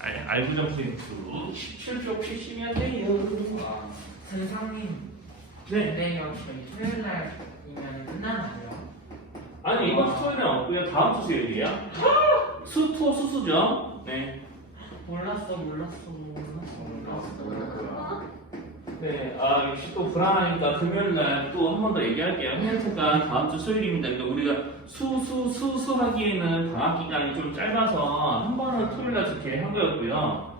알부정수행 2 17쪽 피시면 돼요. 선생님, 네. 내요 저희 토요일 날이면 끝나나요? 아니 이번 주 토요일은 없고요. 다음 주 수요일이야. 수토 수수죠. 네. 몰랐어. 네. 아 역시 또 불안하니까 금요일 날 또 한 번 더 얘기할게요. 해외특강 다음 주 수요일입니다. 그러니까 우리가 수수 하기에는 방학 기간이 좀 짧아서 한 번은 토요일 날 이렇게 한 거였고요.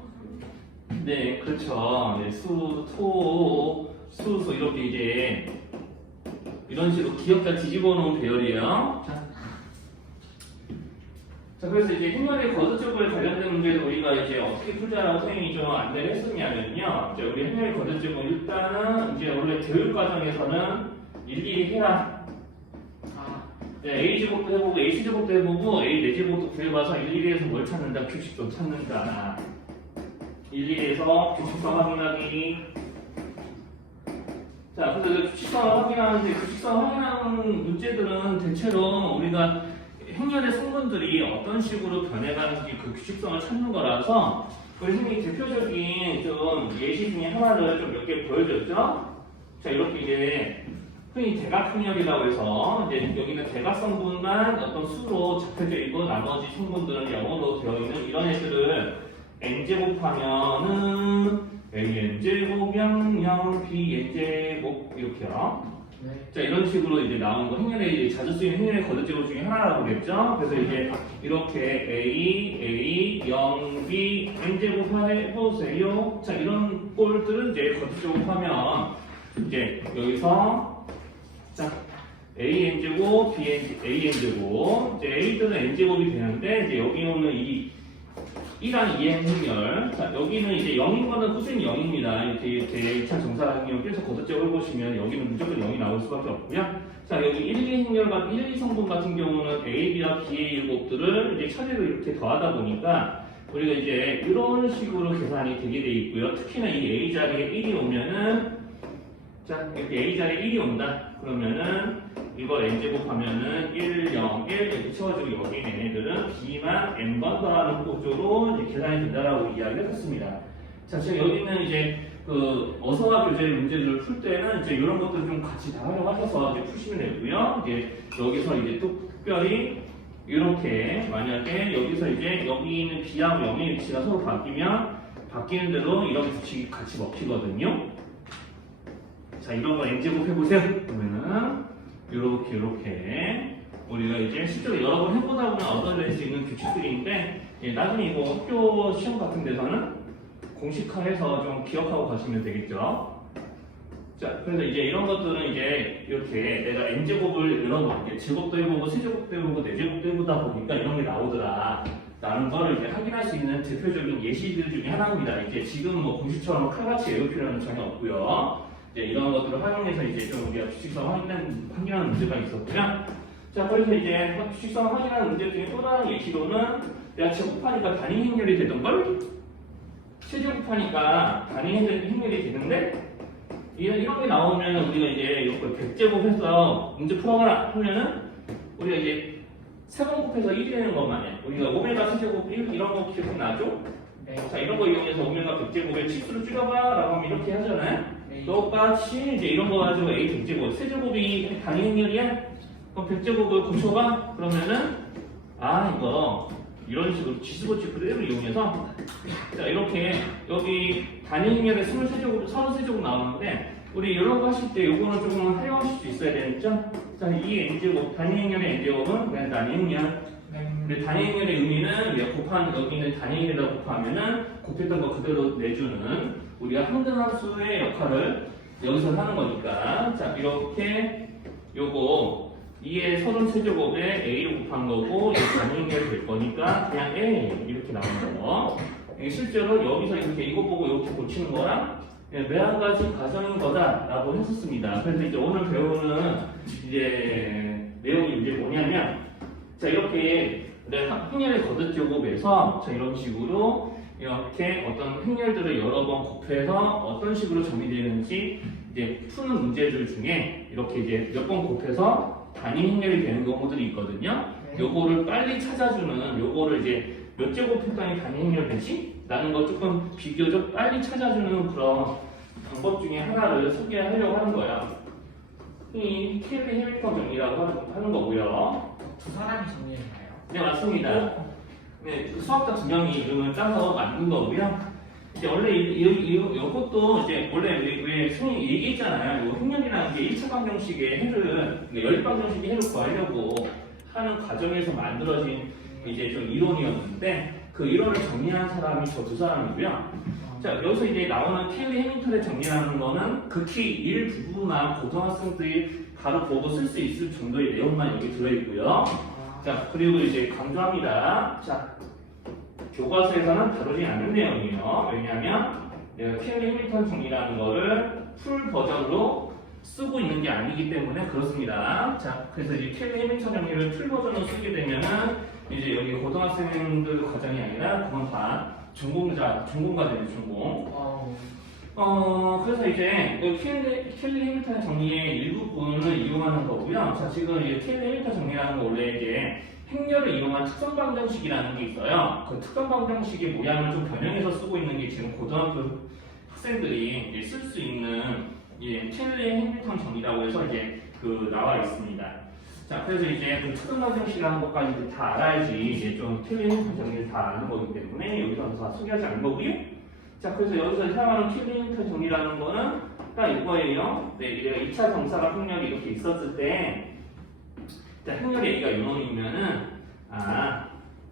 네, 그렇죠. 네, 수소 이렇게 이제 이런 식으로 기억자 뒤집어 놓은 배열이에요. 자, 그래서 이제 행렬의 거듭적을 관련된 문제도 우리가 이제 어떻게 풀자라고 선생님이 좀 안내를 했었냐면요. 이제 우리 행렬의 거듭적은 일단은 이제 원래 교육 과정에서는 일일이 해라. 네, A제곱도 해보고 A제곱도 해보고 A 4제곱도 구해봐서 일일이 해서 뭘 찾는다? 규칙도 찾는다. 일일에서 규칙성 확인하기. 자, 그래서 규칙성을 확인하는데 규칙성 확인하는 문제들은 대체로 우리가 행렬의 성분들이 어떤 식으로 변해가는지 그 규칙성을 찾는 거라서 우리 선생님이 대표적인 좀 예시 중에 하나를 좀 몇 개 보여줬죠? 자, 이렇게 이제 흔히 대각행렬이라고 해서 이제 여기는 대각성분만 어떤 수로 잡혀져 있고 나머지 성분들은 영어로 되어 있는 이런 애들을 n제곱하면은 an제곱 양양 bn제곱 이렇게요. 네. 자 이런 식으로 이제 나오는 거 행렬의 자주 쓰이는 행렬의 거듭제곱 중에 하나라고 그랬죠. 그래서 이제 이렇게 a 0 b n제곱 해보세요. 자 이런 꼴들은 이제 거듭제곱하면 이제 여기서 자 an제곱 an제곱 이제 a들은 n제곱이 되는데 이제 여기 오는 이 1랑 2의 행렬. 자, 여기는 이제 0인 거는 꾸준히 0입니다. 이렇게 2차 정사각형을 계속 거듭적을 보시면 여기는 무조건 0이 나올 수밖에 없고요. 자, 여기 1, 2 행렬과 1, 2 성분 같은 경우는 A, B와 B의 곱들을 이제 차례로 이렇게 더하다 보니까 우리가 이제 이런 식으로 계산이 되게 돼 있고요. 특히나 이 A 자리에 1이 오면은 자, 이렇게 A 자리에 1이 온다. 그러면은 이걸 n제곱 하면은 1, 0, 1 이렇게 쳐가지고 여기 얘네들은 b만 n번 더하는 구조로 이제 계산이 된다라고 이야기를 했습니다. 자, 지금 여기는 이제 그 어서와 교재 문제들을 풀 때는 이제 이런 것들 좀 같이 다 활용하셔서 이제 푸시면 되고요. 이제 여기서 이제 또 특별히 이렇게 만약에 여기서 이제 여기 있는 b하고 0의 위치가 서로 바뀌는 대로 이런 규칙이 같이 먹히거든요. 자, 이런 거 n제곱 해보세요. 그러면은 이렇게 우리가 이제 실제로 여러 번 해보다 보면 얻어낼 수 있는 규칙들인데 나중에 이거 학교 시험 같은 데서는 공식화해서 좀 기억하고 가시면 되겠죠. 자, 그래서 이제 이런 것들은 이제 이렇게 내가 n제곱을 여러 번 제곱도 해보고 세제곱도 해보고 네제곱도 해보다 보니까 이런 게 나오더라 라는 거를 이제 확인할 수 있는 대표적인 예시들 중에 하나입니다. 이제 지금 뭐 공식처럼 칼같이 외울 필요는 전혀 없고요. 이런 것들을 활용해서 이제 좀 우리가 규칙성 확인하는 문제가 있었고요. 자, 그래서 이제 규칙성 확인하는 문제 중에 또 다른 예시로는 내가 제곱하니까 단위 행렬이 되던 걸 세제곱하니까 단위 행렬이 되는데 이런 게 나오면 우리가 이제 이걸 100제곱해서 문제 풀어가라 하면은 우리가 이제 3번 곱해서 1이 되는 것만이야. 우리가 오메가 세제곱 1 이런 거 기억나죠? 네. 자, 이런 거 이용해서 오메가 100제곱의 치수를 줄여봐 라고 하면 이렇게 하잖아요. 똑같이 이제 이런 거 가지고 A 100제곱, 세제곱이 단위 행렬이야? 그럼 100제곱을 고쳐봐? 그러면은 이거 이런 식으로 지수고치 그대로 이용해서 자 이렇게 여기 단위 행렬에 33제곱 나오는데 우리 이런 거 하실 때 요거는 조금 활용하실 수 있어야 되겠죠? 자, 이 n제곱, 단위 행렬의 n제곱은 그냥 단위 행렬. 근데 단위 행렬의 의미는 여기 있는 단위 행렬에다 곱하면은 곱했던 거 그대로 내주는 우리가 항등함수의 역할을 여기서 하는 거니까 자 이렇게 요거 2의 33제곱에 a로 곱한 거고 이 단위 행렬이 될 거니까 그냥 a 이렇게 나오는 거. 실제로 여기서 이렇게 이거 보고 이렇게 고치는 거랑 매한 가지 과정인 거다라고 했었습니다. 그래서 이제 오늘 배우는 이제 내용이 이제 뭐냐면 자 이렇게 행렬의 거듭제곱에서 자 이런 식으로 이렇게 어떤 행렬들을 여러 번 곱해서 어떤 식으로 정의되는지 이제 푸는 문제들 중에 이렇게 이제 몇 번 곱해서 단위 행렬이 되는 경우들이 있거든요. 요거를 빨리 찾아주는 요거를 이제 몇 제곱 했더니 단위 행렬 되지? 라는 걸 조금 비교적 빨리 찾아주는 그런 방법 중에 하나를 소개하려고 하는 거야. 이 켈리 해밀턴 정리라고 하는 거고요. 두 사람이 정리했나요? 네, 맞습니다. 네, 그 수학자 두 명이 이름을 따서 만든 거고요. 이제 원래 이것도 이제 원래 왜 선생님이 얘기했잖아요. 이 행렬이라는 게 1차 방정식의 해를, 연립 방정식의 해를 구하려고 하는 과정에서 만들어진 이제 좀 이론이었는데 그 이론을 정리한 사람이 저 두 사람이고요. 자, 여기서 이제 나오는 켈리 해밀턴의 정리라는 거는 극히 일부분만 고등학생들이 바로 보고 쓸 수 있을 정도의 내용만 여기 들어있고요. 자, 그리고 이제 강조합니다. 자, 교과서에서는 다루지 않는 내용이에요. 왜냐하면 내가 켈리 해밀턴 정리라는 거를 풀 버전으로 쓰고 있는 게 아니기 때문에 그렇습니다. 자, 그래서 이제 켈리 해밀턴 정리를 풀 버전으로 쓰게 되면은 이제 여기 고등학생들 과정이 아니라 그건 다 전공과정이에요, 전공. 그래서 이제 이 켈리 해밀턴 정리의 일부분을 이용하는 거고요. 자, 지금 이 켈리 해밀턴 정리라는 거 원래 이제 행렬을 이용한 특성 방정식이라는 게 있어요. 그 특성 방정식의 모양을 좀 변형해서 쓰고 있는 게 지금 고등학교 학생들이 이제 쓸 수 있는 켈리 해밀턴 정리라고 해서 이제 그 나와 있습니다. 자, 그래서 이제 그 특성 방정식이라는 것까지 다 알아야지 이제 좀 켈리 해밀턴 정리를 다 아는 거기 때문에 여기서 다 소개하지 않은 거고요. 자, 그래서 여기서 사용하는 켈리 해밀턴 정리라는 거는 딱 이거예요. 네, 이제 2차 정사각 행렬이 이렇게 있었을 때 자, 행렬 A가 요놈이면은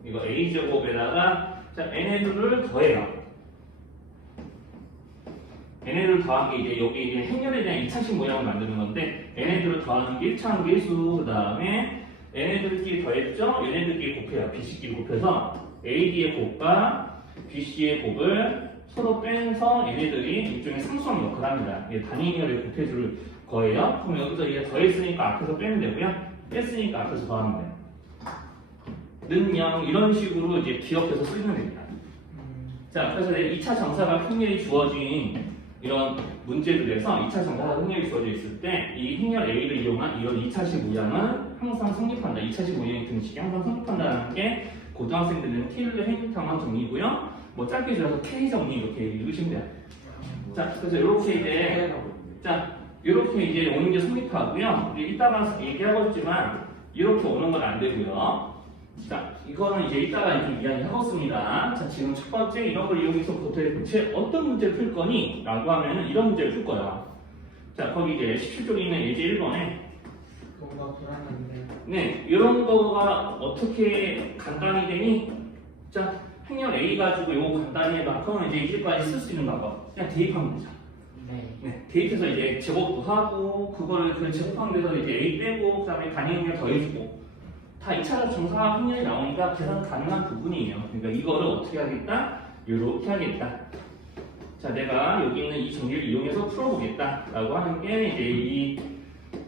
이거 A제곱에다가 자, n해들을 더해요. n해들을 더한 게 이제 여기 이제 행렬에 대한 2차식 모양을 만드는 건데 n해들을 더하는 게 1차 계수 그 다음에 n해들끼리 더했죠? 얘네들끼리 곱해요. bc끼리 곱해서 AD의 곱과 BC의 곱을 서로 빼서 얘네들이 일종의 상수항 역할을 합니다. 이게 단위 행렬의 곱해줄 거예요. 그럼 여기서 이제 더했으니까 앞에서 빼면 되고요. 뺐으니까 앞에서 더하면 돼요. 는0 이런 식으로 이제 기억해서 쓰면 됩니다. 자, 그래서 2차 정사각 행렬이 주어진 이런 문제들에서 2차 정사각 행렬이 주어져 있을 때 이 행렬 A를 이용한 이런 2차식 모양은 항상 성립한다. 2차식 모양의 등식이 항상 성립한다는 게 고등학생들은 켈리 해밀턴 정리고요. 뭐 짧게 줄여서 K 정리 이렇게 읽으시면 돼요. 자, 그래서 이렇게 이제 이렇게 이제 오는 게 성립하고요. 우리 이따가 얘기하고 있지만 이렇게 오는 건 안 되고요. 자, 이거는 이제 이따가 좀 이야기하겠습니다. 자, 지금 첫 번째 이런 걸 이용해서 도대체 어떤 문제를 풀 거니? 라고 하면은 이런 문제를 풀 거야. 자, 거기 이제 17쪽에 있는 예제 1번에 뭔가 불안한데. 네, 이런 거가 어떻게 간단히 되니? 자, 행렬 A 가지고 이거 간단히 해봐. 그러면 이제 이제까지 쓸 수 있는 방법. 그냥 대입하면 되죠. 네, 대입해서 이제 제곱도 하고 그거를 그 제곱하면 돼서 이제 A 빼고 그 다음에 단위 행렬 더해주고 다 2차 정사각 행렬이 나오니까 계산 가능한 부분이에요. 그러니까 이거를 어떻게 하겠다? 이렇게 하겠다. 자, 내가 여기 있는 이 정리를 이용해서 풀어보겠다 라고 하는 게 이제 이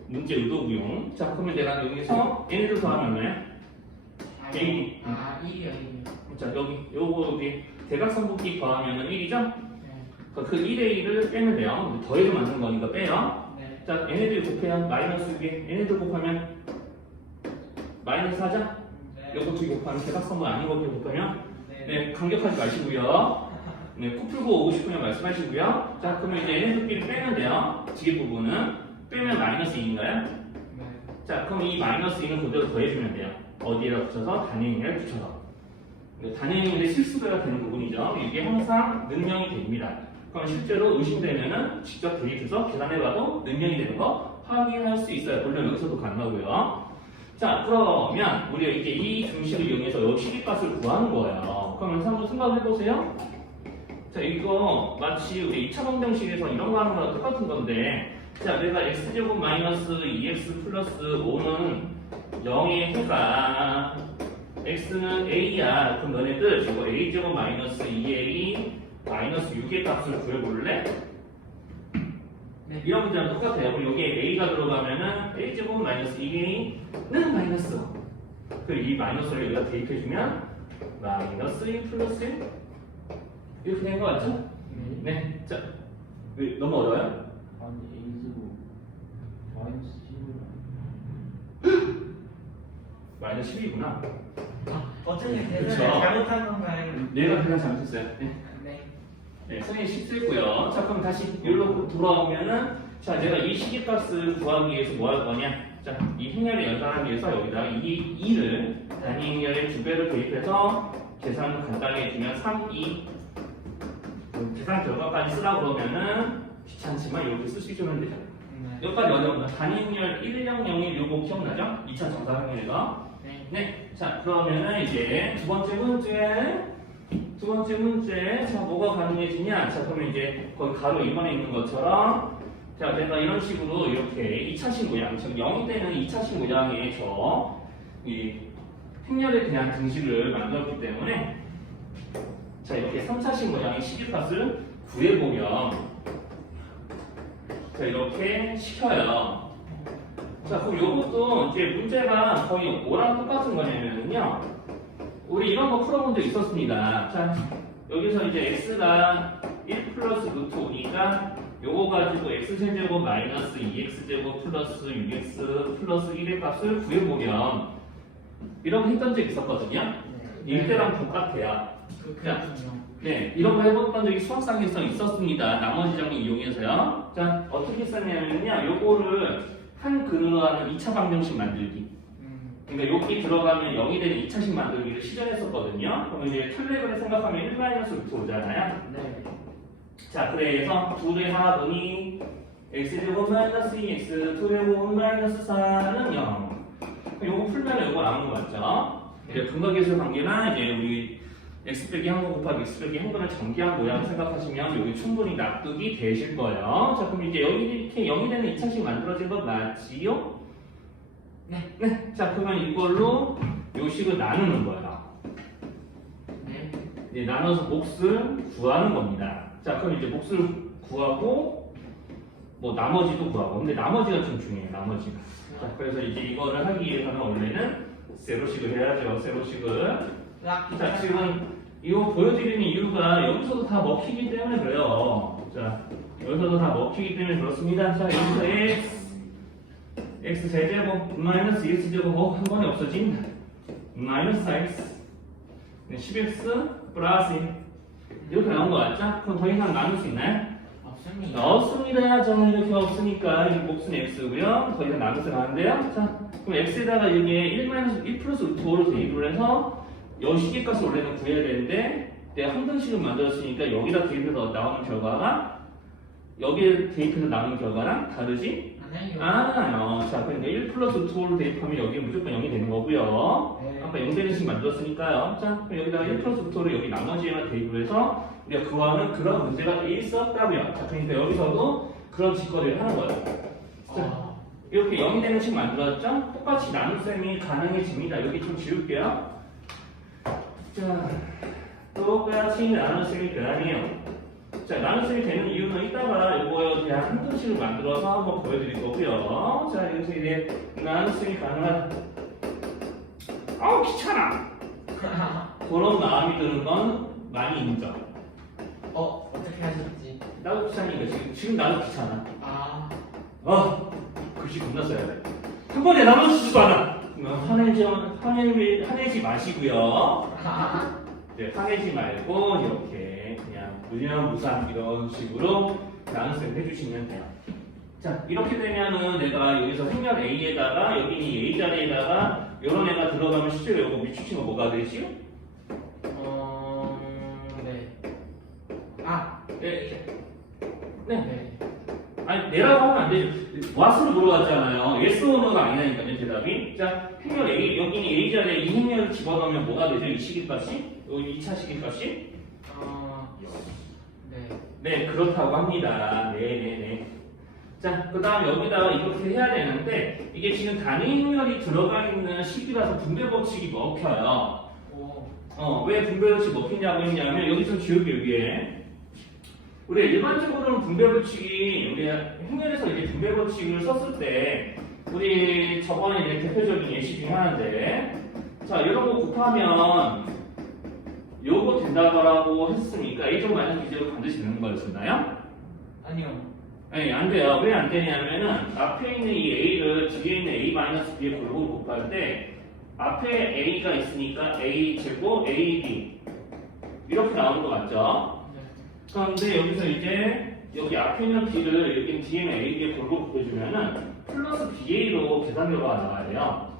문제 의도고요. 자, 그러면 내가 여기서 얘네들 더하면은 A 1이요. 자, 여기 대각선분기 더하면은 1이죠? 그 1의 1을 빼면 돼요. 더해서 만든 거니까 빼요. 네. 자, 얘네들 곱해야 마이너스 6에 얘네들 곱하면 마이너스 4죠? 요거 두 개 곱하면 대각선분 아닌 거 곱하면 네, 강력하지 마시고요. 네, 코 풀고 오고 싶으면 말씀하시고요. 자, 그러면 이제 얘네들끼리 빼면 돼요. 지게 부분은 빼면 마이너스 2인가요? 자, 그럼 이 마이너스 2는 그대로 더해주면 돼요. 어디에다 붙여서 단위행렬 붙여서. 네, 단위행렬의 실수가 되는 부분이죠. 이게 항상 능력이 됩니다. 그럼 실제로 의심되면은 직접 대입해서 계산해봐도 능력이 되는 거 확인할 수 있어요. 물론 여기서도 가능하고요. 자, 그러면 우리가 이제 이 등식을 이용해서 여기 시기값을 구하는 거예요. 그러면 한번 생각해보세요. 자, 이거 마치 우리 2차 방정식에서 이런 거 하는 거랑 똑같은 건데, 자, 내가 x제곱 마이너스 2x 플러스 5는 0의 해가 x는 a야. 그럼 너네들 이거 a제곱 마이너스 2a 마이너스 6의 값을 구해볼래? 네. 이런 문제랑 똑같아요. 그럼 여기에 a가 들어가면은 a제곱 마이너스 2a는 마이너스. 그리고 이 마이너스를 여기다 대입해주면 마이너스 1 플러스 1 이렇게 된 거 같죠? 네. 자, 왜, 너무 어려워요? 아니 A제곱 마이너스 10을 마이너스 10이구나. 어떻게 대단히 그쵸. 잘못한 건가요? 내가 그냥 잘못했어요. 네. 네. 네, 선생님 실수했고요. 자, 그럼 다시 여기로 돌아오면은, 자, 내가 이 시계값을 구하기 위해서 뭐 할 거냐? 자, 이 행렬을 연산하기 위해서 여기다 이 2를 단위 행렬의 2배로 대입해서 계산을 간단히 해주면 3, 2. 계산 결과까지 쓰라 그러면은 귀찮지만 이렇게 쓸 수 있으면 되죠. 네. 여기까지 어려운다. 단위 행렬 1001 요거 기억나죠? 2차 정사 행렬이가. 네. 네. 자, 그러면은 이제 두 번째 문제. 자, 뭐가 가능해지냐? 자, 그러면 이제 거기 가로 2번에 있는 것처럼 자, 내가 이런 식으로 이렇게 2차식 모양, 즉 0이 되는 2차식 모양의 이 행렬에 대한 등식을 만들었기 때문에 자, 이렇게 3차식 모양의 시계값을 구해보면 자, 이렇게 시켜요. 자, 그럼 이것도 이제 문제가 거의 뭐랑 똑같은 거냐면요. 우리 이런 거 풀어본 적 있었습니다. 자, 여기서 이제 x가 1 플러스 루트 5니까 요거 가지고 x세제곱 마이너스 2x제곱 플러스 6x 플러스 1의 값을 구해보면 이렇게 했던 적 있었거든요. 이때랑 똑같아요. 그렇군요. 네, 이런 거 해봤던 적이 수학상에서 있었습니다. 나머지 정리 이용해서요. 자, 어떻게 썼냐면요. 요거를 한 근으로 하는 2차 방정식 만들기. 그러니까 여기 들어가면 0이 되는 2차식 만들기를 시전했었거든요. 그러면 이제 텔레그램 생각하면 1 마이너스 루트 오잖아요. 네. 자, 그래서 둘의 합은이 x제곱 마이너스 2x, 2제곱 마이너스 4는 0. 요거 풀면 요거 나오는 거 맞죠? 이제 분각계수 관계나 이제 우리 x 빼기 한 거 곱하기 x 빼기 한 거를 전개한 모양 생각하시면 여기 충분히 납득이 되실 거예요. 자, 그럼 이제 여기 이렇게 0이 되는 2차식 만들어진 거 맞지요? 네. 자, 그러면 이걸로 요 식을 나누는 거예요. 네. 이제 나눠서 몫을 구하는 겁니다. 자, 그럼 이제 몫을 구하고 뭐 나머지도 구하고. 근데 나머지가 좀 중요해요. 나머지가. 자, 그래서 이제 이거를 하기 위해서는 원래는 세로식을 해야죠. 세로식을. 자, 지금 이거 보여드리는 이유가 여기서도 다 먹히기 때문에 그래요. 자, 여기서도 다 먹히기 때문에 그렇습니다. 자, 여기서 x 세제곱 마이너스 2x제곱 한 번에 없어진 마이너스 4x 10x 플러스 1 이렇게 나온 거 맞죠? 그럼 더 이상 나눌 수 있나요? 없습니다. 없습니다. 저는 이렇게 없으니까 이 몫은 x고요. 더 이상 나눌 수 나는데요. 자, 그럼 x에다가 여기에 1 플러스 루트 5를 대입을 해서 여 시계값을 원래는 구해야 되는데 내가 항등식을 만들었으니까 여기다 대입해서 나오는 결과가 여기에 대입해서 나오는 결과랑 다르지? 아니요. 자, 그러니까 1 플러스 루트 5를 대입하면 여기 무조건 0이 되는 거고요. 네. 아까 0 되는 식 만들었으니까요. 자, 그럼 여기다가 1 플러스 루트 5를 여기 나머지에만 대입을 해서 우리가 구하는 그런 문제가 있었다고요. 자, 그러니까 여기서도 그런 짓거리를 하는 거예요. 자, 이렇게 0이 되는 식 만들었죠? 똑같이 나눗셈이 가능해집니다. 여기 좀 지울게요. 자, 똑같이 나눗셈이 가능해요. 자, 나눗셈이 되는 이유는 이따가 이거에 대한 항등식을 만들어서 한번 보여드릴 거고요. 자, 여기서 이제 나눗셈이 가능한 아우 귀찮아! 그런 마음이 드는 건 많이 인정. 어떻게 하셨지? 나도 귀찮으니까 지금 나도 귀찮아. 글씨 겁나 써야 돼. 한 번에 나눠주지도 않아. 화내지 마시고요. 네, 화내지 말고 이렇게 그냥 무념무상 이런 식으로 나눗셈 해주시면 돼요. 자, 이렇게 되면은 내가 여기서 행렬 A에다가 여기 이 A 자리에다가 이런 애가 들어가면 실제로 이거 밑줄치가 뭐가 되지요? 네. 네. 아니, 내라고 하면 안 되죠. what으로 물어봤잖아요. yes or no가 아니라니까요, 대답이. 자, 행렬 A, 여기는 A 자리에 이 행렬을 집어넣으면 뭐가 되죠? 이 시계값이? 이 2차 시계값이? 네, 그렇다고 합니다. 네네네. 자, 그 다음 여기다가 이렇게 해야 되는데, 이게 지금 단위 행렬이 들어가 있는 식이라서 분배 법칙이 먹혀요. 왜 분배 법칙이 먹히냐고 했냐면, 여기 좀 지울게요, 여기에. 우리 일반적으로는 분배 법칙이, 우리 행렬에서 이제 분배 법칙을 썼을 때, 우리 저번에 이제 대표적인 예시 중에 하나인데, 자, 이런 거 곱하면, 요거 된다고 했으니까 A 제곱 마이너스 B 제곱 반드시 되는 거였었나요? 아니요. 아니, 안 돼요. 왜 안 되냐면은, 앞에 있는 이 A를 뒤에 있는 A 마이너스 B의 골고루 곱할 때, 앞에 a가 있으니까 a 제곱 ab 이렇게 나오는 거 맞죠? 그런데 여기서 이제 여기 앞에 있는 b를 여기 뒤에는 ab에 골고루 보여주면은 플러스 ba로 계산 결과가 나와야 돼요.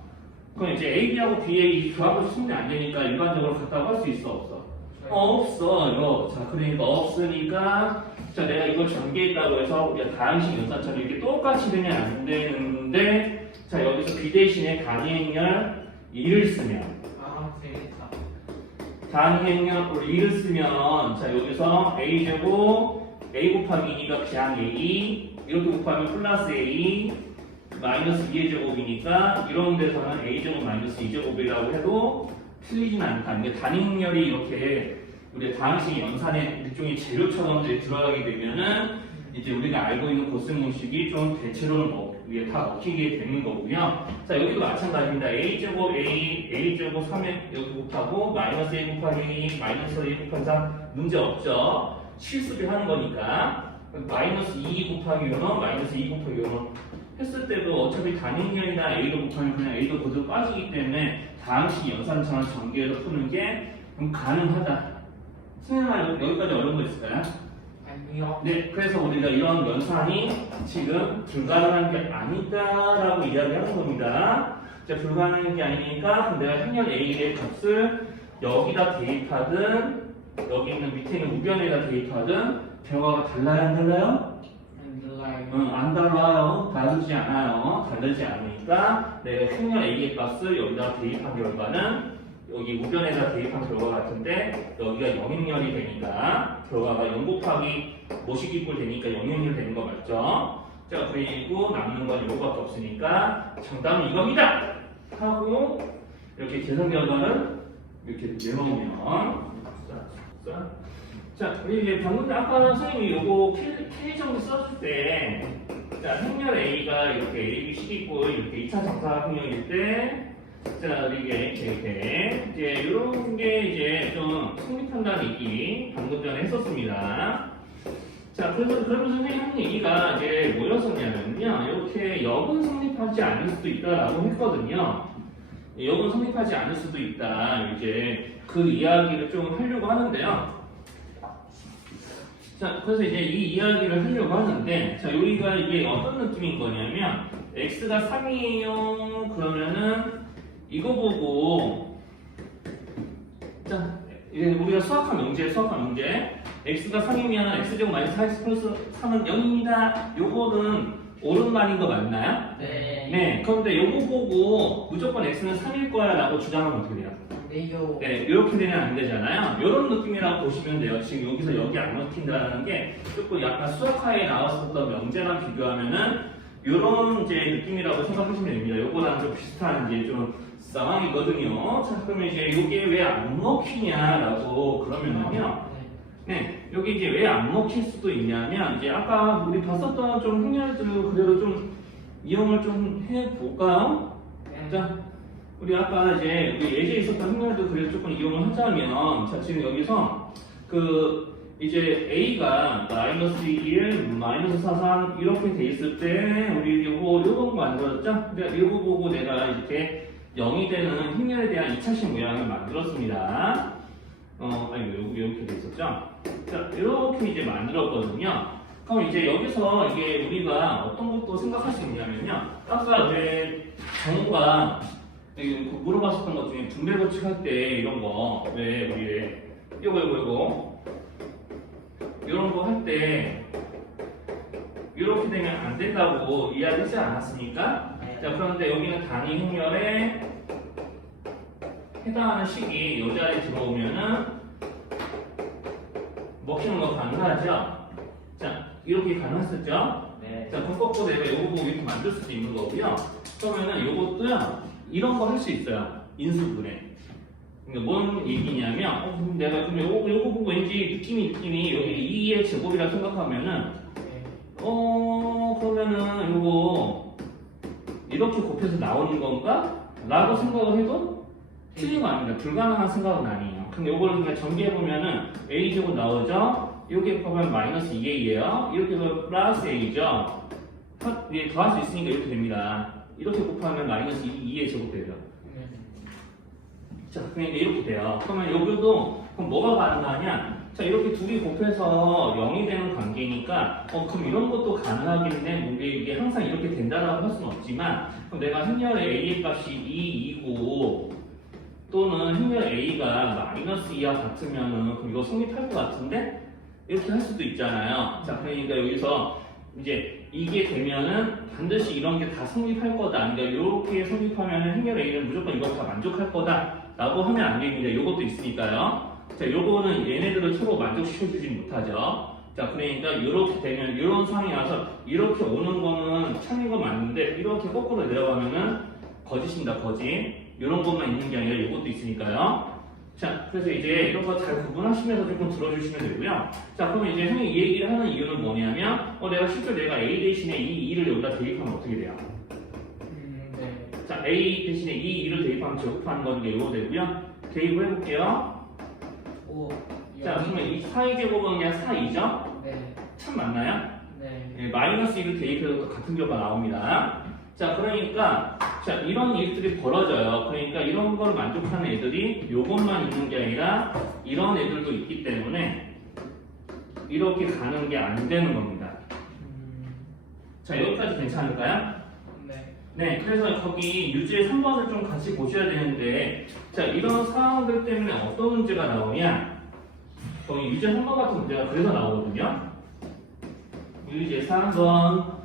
그럼 이제 ab하고 ba 교합을 쓰면 안 되니까 일반적으로 같다고 할 수 있어 없어? 없어요. 자, 그러니까 없으니까 자 내가 이걸 전개했다고 해서 우리가 다항식 연산처럼 이렇게 똑같이 되면 안 되는데 자 여기서 b 대신에 단위행렬 2를 쓰면 아, 재밌다. 단위행렬 2를 쓰면 자 여기서 a제곱 a 곱하기 2가 그냥 a 이렇게 곱하면 플러스 a 마이너스 2의 제곱이니까 이런 데서는 a제곱 마이너스 2제곱이라고 해도 틀리진 않다. 이게 단위행렬이 이렇게 우리 다항식 연산의 일종의 재료처럼 들어가게 되면은 이제 우리가 알고 있는 고스 공식이 좀 대체로 위에 다 먹히게 되는 거고요. 자 여기도 마찬가지입니다. a제곱 a제곱 3에 여기 곱하고 마이너스 a 곱하기 2 마이너스 a 곱하기 3 문제 없죠. 실수비 하는 거니까 마이너스 2 곱하기 요놈 마이너스 2 곱하기 요놈 했을 때도 어차피 단위행렬이나 a도 곱하면 그냥 a도 그대로 빠지기 때문에 다항식 연산처럼 전개해서 푸는 게 좀 가능하다. 선생님 여기까지 어려운 거 있을까요? 아니요. 네, 그래서 우리가 이런 연산이 지금 불가능한 게 아니다라고 이야기하는 겁니다. 자, 불가능한 게 아니니까 그럼 내가 행렬 a의 값을 여기다 대입하든 여기 있는 밑에 있는 우변에다 대입하든 결과가 달라요, 안 달라요? 안 들어요. 응, 안 달라요. 다르지 않아요. 다르지 않으니까 내가 행렬 a의 값을 여기다 대입한 결과는 여기 우변에다 대입한 결과 같은데 여기가 영행렬이 되니까 결과가 0 곱하기 모식기꼴 되니까 영행렬 되는 거 맞죠? 자 그리고 남는 건 이거밖에 없으니까 정답은 이겁니다! 하고 이렇게 계산 결과를 이렇게 내놓으면 자 우리 이제 방금 아까 선생님이 요거 K 정도 썼을 때 자 행렬 A가 이렇게 A, B, 식이꼴 이렇게 2차 정사 행렬일 때 자, 이게 이렇게 이제 이런 게 이제 좀 성립한다는 얘기 방금 전에 했었습니다. 자, 그러면서 선생님 하는 얘기가 이제 뭐였었냐면요, 이렇게 역은 성립하지 않을 수도 있다라고 했거든요. 역은 성립하지 않을 수도 있다. 이제 그 이야기를 좀 하려고 하는데요. 자, 그래서 이제 이 이야기를 하려고 하는데, 자, 여기가 이게 어떤 느낌인 거냐면, x가 3이에요. 그러면은 이거 보고 자 이제 우리가 수학한 명제 x가 3이면 x제곱 마이너스 4x 플러스 3은 0입니다. 요거는 옳은 말인 거 맞나요? 네. 네. 그런데 요거 보고 무조건 x는 3일 거야 라고 주장하면 어떻게 돼요? 네요. 네, 이렇게 되면 안 되잖아요. 이런 느낌이라고 보시면 돼요. 지금 여기서 여기 안 먹힌다는 게 조금 약간 수학화에 나왔었던 명제랑 비교하면은 이런 이제 느낌이라고 생각하시면 됩니다. 요거랑 좀 비슷한 이제 좀 상황이거든요. 자, 그러면 이제 이게 왜 안 먹히냐라고 그러면은요. 네, 여기 이제 왜 안 먹힐 수도 있냐면 이제 아까 우리 봤었던 좀 행렬들 그대로 좀 이용을 좀 해볼까요? 네. 자, 우리 아까 이제 우리 예제에 있었던 행렬들 그대로 조금 이용을 하자면 자, 지금 여기서 이제 A가 마이너스 1, 마이너스 4, 3 이렇게 돼 있을 때 우리 요거 만들었죠? 그러니까 이거 보고 내가 이렇게 0이 되는 행렬에 대한 2차식 모양을 만들었습니다. 이렇게 돼 있었죠? 자, 이렇게 이제 만들었거든요. 그럼 이제 여기서 이게 우리가 어떤 것도 생각할 수 있냐면요. 아까 왜 정우가 물어봤었던 것 중에 분배 법칙할 때 이런 거, 왜 우리 이거 이런 거 할 때 이렇게 되면 안 된다고 이야기하지 않았습니까? 자, 그런데 여기는 단위 행렬에 해당하는 식이 이 자리에 들어오면은 먹히는 거 가능하죠? 자, 이렇게 가능했었죠? 네. 자, 그럼 거꾸로 내가 요거 보고 이렇게 만들 수도 있는 거고요. 그러면은 요것도요, 이런 거 할 수 있어요. 인수분해. 그러니까 뭔 얘기냐면, 내가 그럼 요거 보고 왠지 느낌이 여기 2의 제곱이라 생각하면은, 그러면은 요거 이렇게 곱해서 나오는 건가? 라고 생각을 해도 틀린 거 아닙니다. 불가능한 생각은 아니에요. 근데 요거를 그냥 전개해보면은 a제곱 나오죠? 여기 보면 마이너스 2a예요. 이렇게 해서 플러스 a죠? 더할 수 있으니까 이렇게 됩니다. 이렇게 곱하면 마이너스 2의 제곱 되죠. 자, 그러니까 이렇게 돼요. 그러면 여기도 그럼 뭐가 가능하냐? 자, 이렇게 두 개 곱해서 0이 되는 관계니까 그럼 이런 것도 가능하겠네. 이게 항상 이렇게 된다라고 할 수는 없지만 그럼 내가 행렬의 a의 값이 2이고 또는 행렬 a가 마이너스 2와 같으면은 그럼 이거 성립할 것 같은데? 이렇게 할 수도 있잖아요. 자, 그러니까 여기서 이제 이게 되면은 반드시 이런 게 다 성립할 거다. 그러니까 이렇게 성립하면은 행렬 a는 무조건 이거 다 만족할 거다라고 하면 안 됩니다. 이것도 있으니까요. 자, 요거는 얘네들을 서로 만족시켜주지 못하죠. 자, 그러니까 이렇게 되면 이런 상황이 와서 이렇게 오는 거는 참인 거 맞는데 이렇게 거꾸로 내려가면은 거짓입니다. 거짓. 이런 것만 있는 게 아니라 이것도 있으니까요. 자, 그래서 이제 이런 거 잘 구분하시면서 조금 들어주시면 되고요. 자, 그러면 이제 형이 이 얘기를 하는 이유는 뭐냐면 내가 실제 내가 A 대신에 이 2를 여기다 대입하면 어떻게 돼요? 네. 자, A 대신에 이 2를 대입하면 제곱하는 건데 이거 되고요. 대입을 해볼게요. 5. 자, 그러면 이 4의 제곱은 그냥 4이죠? 네. 참 맞나요? 네. 네, 마이너스 2를 대입해도 또 같은 결과가 나옵니다. 자, 그러니까 자, 이런 일들이 벌어져요. 그러니까 이런 걸 만족하는 애들이 요것만 있는 게 아니라 이런 애들도 있기 때문에 이렇게 가는 게 안 되는 겁니다. 자, 여기까지 괜찮을까요? 네. 네, 그래서 거기 유제 3번을 좀 같이 보셔야 되는데 자, 이런 상황들 때문에 어떤 문제가 나오냐? 거기 유제 3번 같은 문제가 그래서 나오거든요. 유제 3번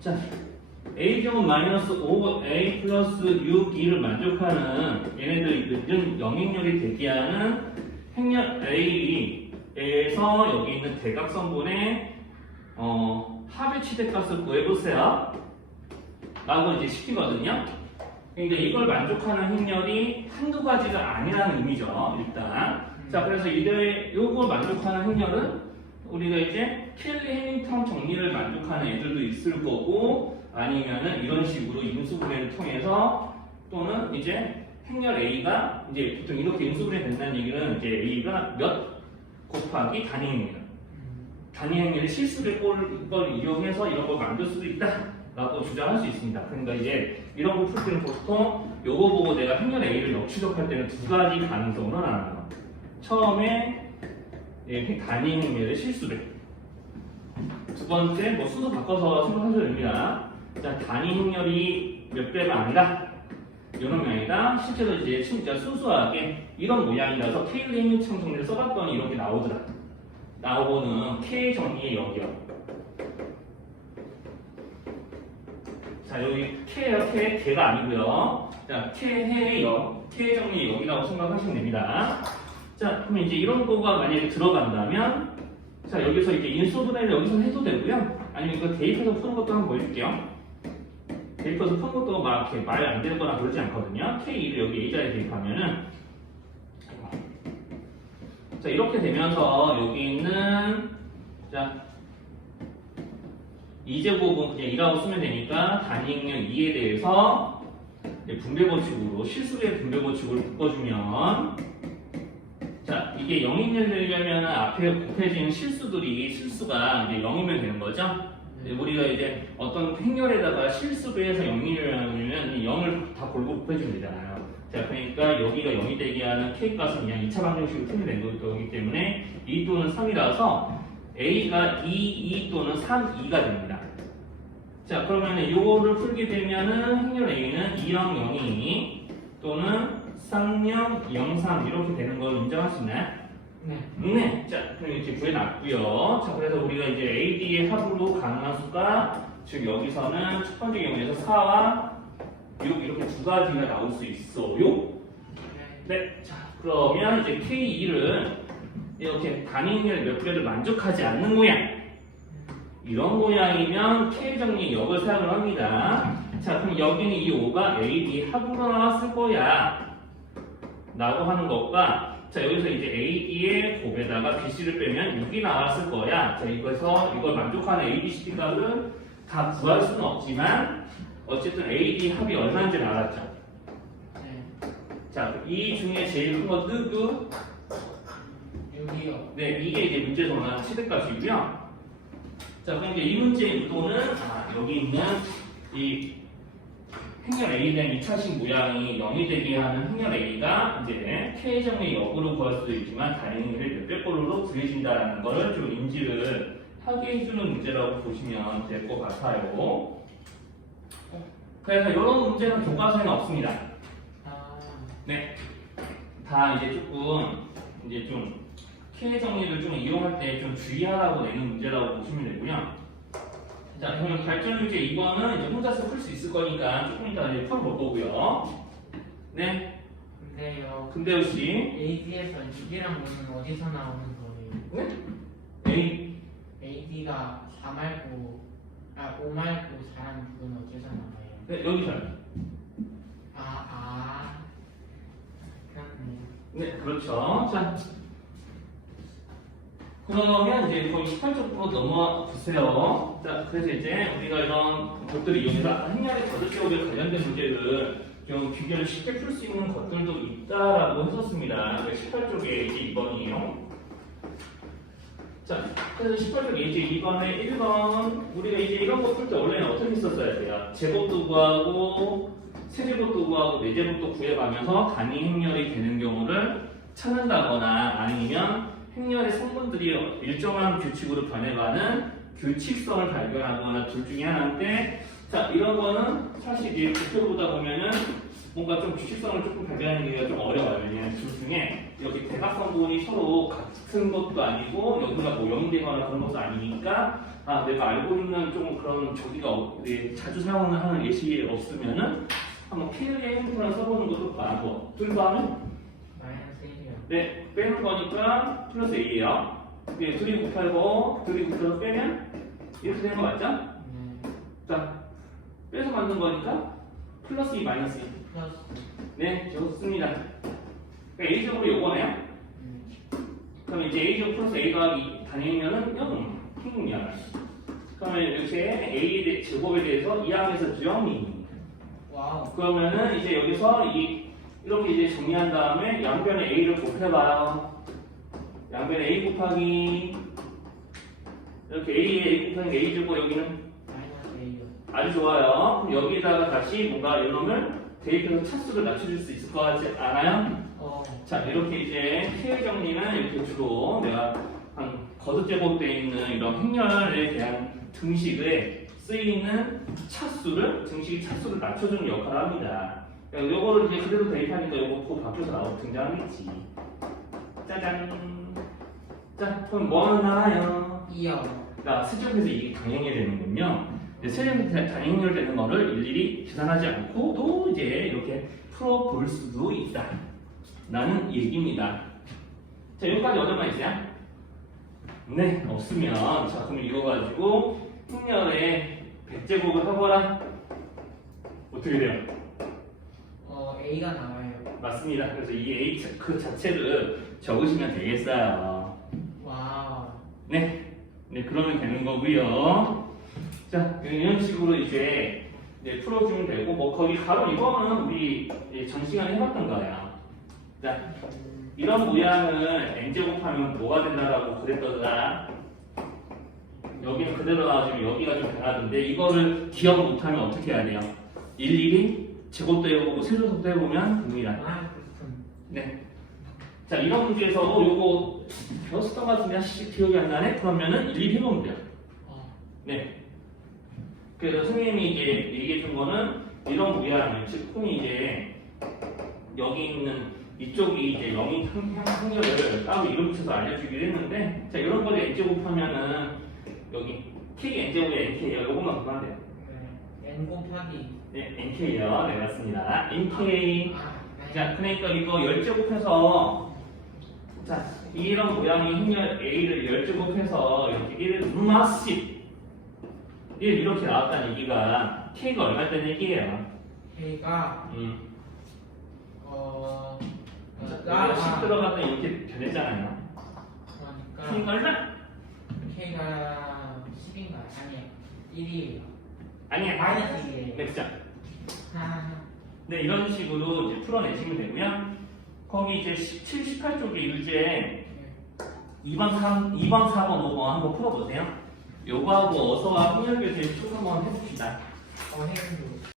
자, a제곱 마이너스 5a 플러스 6, 2를 만족하는 얘네들 이런 영역열이 대기하는 행렬 a에서 여기 있는 대각선분의 합의 최대값을 구해보세요 라고 이제 시키거든요. 그러니까 이걸 만족하는 행렬이 한두 가지가 아니라는 의미죠. 일단 자, 그래서 이걸 만족하는 행렬은 우리가 이제 켈리 해밍턴 정리를 만족하는 애들도 있을 거고 아니면은 이런 식으로 인수분해를 통해서 또는 이제 행렬 A가 이제 보통 이렇게 인수분해 된다는 얘기는 이제 A가 몇 곱하기 단위 행렬 단위 행렬의 실수를 걸 이용해서 이런 걸 만들 수도 있다라고 주장할 수 있습니다. 그러니까 이제 이런 거 풀 때는 보통 요거 보고 내가 행렬 A를 역추적할 때는 두 가지 가능성으로 나눠요. 처음에 단위 행렬의 실수를 두 번째 뭐 순서 바꿔서 생각하셔도 됩니다. 자, 단위 행렬이 몇 배가 아니라 이런 모양이다. 실제로 이제 진짜 순수하게 이런 모양이라서 K의 행렬 정리를 써봤더니 이렇게 나오더라. 나오고는 K 정리의 역이요. 자, 여기 K예요. K가 아니고요. 자, K의 역, K 정리의 역이라고 생각하시면 됩니다. 자, 그럼 이제 이런 거가 만약에 들어간다면 자, 여기서 이제 인수분해를 여기서 해도 되고요. 아니면 이거 대입해서 푸는 것도 한번 보여줄게요. 대입해서 푸는 것도 막 이렇게 말 안 되는 거나 그러지 않거든요. K2를 여기 A자리에 대입하면은 자, 이렇게 되면서 여기 있는 자 2제곱은 그냥 2라고 쓰면 되니까 단위 행렬 2에 대해서 분배 법칙으로 실수의 분배 법칙으로 묶어주면 자, 이게 0인을 내려면 앞에 곱해지는 실수가 이제 0이면 되는 거죠. 우리가 이제 어떤 행렬에다가 실수배에서 0이면 0을 다 골고 곱해주면 되잖아요. 자, 그러니까 여기가 0이 되게 하는 K값은 그냥 2차 방정식으로 풀면 되는 거기 때문에 2 또는 3이라서 A가 2 또는 3, 2가 됩니다. 자, 그러면 이거를 풀게 되면은 행렬 A는 2, 0, 0이 또는 3, 0, 0, 3 이렇게 되는 걸 인정할 수 있나요? 네. 네. 자, 그럼 이제 구해놨고요. 자, 그래서 우리가 이제 AD의 합으로 가능한 수가 즉 여기서는 첫 번째 경우에서 4와 6 이렇게 두 가지가 나올 수 있어요. 네. 자, 그러면 이제 K2를 이렇게 단위행렬 몇 개를 만족하지 않는 모양. 이런 모양이면 K 정리 역을 사용을 합니다. 자, 그럼 여기는 이 5가 AD 합으로 나왔을 거야. 라고 하는 것과 자, 여기서 이제 AD의 곱에다가 BC를 빼면 6이 나왔을 거야. 자, 이거에서 이걸 만족하는 ABCD 값을 다 구할 수는 없지만 어쨌든 AD 합이 얼마인지 알았죠. 네. 자, 이 중에 제일 큰 건 누구? 6이요. 네, 이게 이제 문제에서 원하는 최대값이고요. 자, 그럼 이제 이 문제의 의도는 여기 있는 이 행렬 A 된 2차식 모양이 0이 되게 하는 행렬 A가 이제 K정의 역으로 구할 수도 있지만 다른 행렬을 몇백 번으로 구해진다라는 거를 좀 인지를 하게 해주는 문제라고 보시면 될 것 같아요. 그래서 이런 문제는 교과서에는 없습니다. 아, 네. 다 이제 조금 이제 좀 K 정리를 좀 이용할 때 좀 주의하라고 내는 문제라고 보시면 되고요. 자, 그러면 발전 유제 2번은 이제 혼자서 풀 수 있을 거니까 조금 이따 이제 풀어볼 거고요. 네. 근데요. 근데요 씨. AD에서 6이랑 5는 어디서 나오는 거예요? 네? A AD가 4 말고 5 말고 4랑 6은 어디서 나와요? 네, 여기서. 그렇네. 네, 그렇죠. 자. 그러면 이제 거의 18쪽으로 넘어와 보세요. 자, 그래서 이제 우리가 이런 것들을 이용해서 행렬의 거듭제곱에 관련된 문제를 좀 비교를 쉽게 풀 수 있는 것들도 있다라고 했었습니다. 18쪽에 이제 2번이에요. 자, 그래서 18쪽에 이제 2번에 1번 우리가 이제 이런 거 풀 때 원래는 어떻게 썼어야 돼요? 제곱도 구하고 세제곱도 구하고 네제곱도 구해가면서 단위 행렬이 되는 경우를 찾는다거나 아니면 행렬의 성분들이 일정한 규칙으로 변해가는 규칙성을 발견하거나 둘 중에 하나인데, 자, 이런 거는 사실 이제 지표보다 보면은 뭔가 좀 규칙성을 조금 발견하기가 좀 어려워요. 왜냐면 둘 중에 여기 대각성분이 서로 같은 것도 아니고 여기가 뭐 0이 되거나 그런 것도 아니니까 아, 내가 알고 있는 좀 그런 저기가 자주 사용하는 예시 없으면은 한번 K의 행분을 써보는 것도 많고 둘 다음에 마이너스 1이요. 네, 빼는 거니까 플러스 2예요. 네, 둘이 곱하고 둘이 곱해서 빼면 이렇게 되는 거 맞죠? 자, 빼서 만든 거니까 플러스 2 마이너스 2. 플러스. 네, 좋습니다. 그러니까 A제곱이 요거네요. 그럼 이제 A제곱 플러스 A 더하기 단위면은 0, 행이야. 그러면 이렇게 A 제곱에 대해서 2항에서 0이. 와우. 그러면은 이제 여기서 이렇게 이제 정리한 다음에 양변에 A를 곱해봐요. 양변에 A 곱하기 이렇게 A 곱하기 A 주고 여기는 마이너스 1이요. 아주 좋아요. 그럼 여기다가 다시 뭔가 이놈을 대입해서 차수를 낮춰줄 수 있을 것 같지 않아요? 자, 이렇게 이제 K 정리는 이렇게 주로 내가 한 거듭제곱되어 있는 이런 행렬에 대한 등식에 쓰이는 차수를 등식의 차수를 낮춰주는 역할을 합니다. 요거를 이제 그대로 대입하니까 요거 그 밖에서 등장하겠지. 짜잔. 자, 그럼 뭐 나와요? 2요. 자, 세제곱에서 이게 당연히 되는군요. 세제곱에서 당연히 되는 거를 일일이 계산하지 않고도 이제 이렇게 풀어볼 수도 있다. 라는 얘기입니다. 자, 여기까지 어디만 있어요? 네, 없으면 자, 그럼 이거 가지고 행렬에 100제곱을 하거라. 어떻게 돼요? A가 나와요. 맞습니다. 그래서 이 A 그 자체를 적으시면 되겠어요. 와우. 네, 네 그러면 되는 거고요. 자, 이런 식으로 이제 풀어주면 되고 뭐 거기 가로 이거는 우리 전 시간에 해봤던 거예요. 자, 이런 모양을 n제곱하면 뭐가 된다라고 그랬더라. 여기는 그대로 나와주면 여기가 좀 변하던데 이거를 기억 못하면 어떻게 해야 돼요? 일일이 제곱도 해보고 세제곱도 해보면 됩니다. 그렇군. 네. 자, 이런 문제에서도 요거 배웠었던 것 같은데 기억이 안 나네? 그러면은 일일이 해보면 돼요. 네. 그래서 선생님이 이제 얘기해 준 거는 이런 모양을, 즉, 콩이 이제 여기 있는 이쪽이 이제 영인 항렬을 따로 이름 붙여서 알려주기로 했는데, 자, 이런 거를 n제곱하면은 여기 k n제곱에 nk예요. 요것만 보면 돼요. 네. N 곱하기. 네, nk예요. 네, 맞습니다. nk. 네. 자, 그러니까 이거 10제곱해서 자, 이런 모양의 행렬 A를 10제곱해서 이렇게 1마씩 이렇게 나왔다는 얘기가 K가 얼마였다는 얘기예요? K가 여기가 10 들어갔다 이렇게 변했잖아요. 그러니까 K가 얼마? K가 10인가? 아니에요. 1이에요. 아니야. 마이너스 1이에요. 네, 그죠? 아, 네, 이런 식으로 이제 풀어내시면 되고요. 거기 이제 17, 18쪽에 유제 2번, 4번, 5번 한번 풀어보세요. 요거하고 어서와 행렬교실 쭉 한번 해봅시다. 해군도.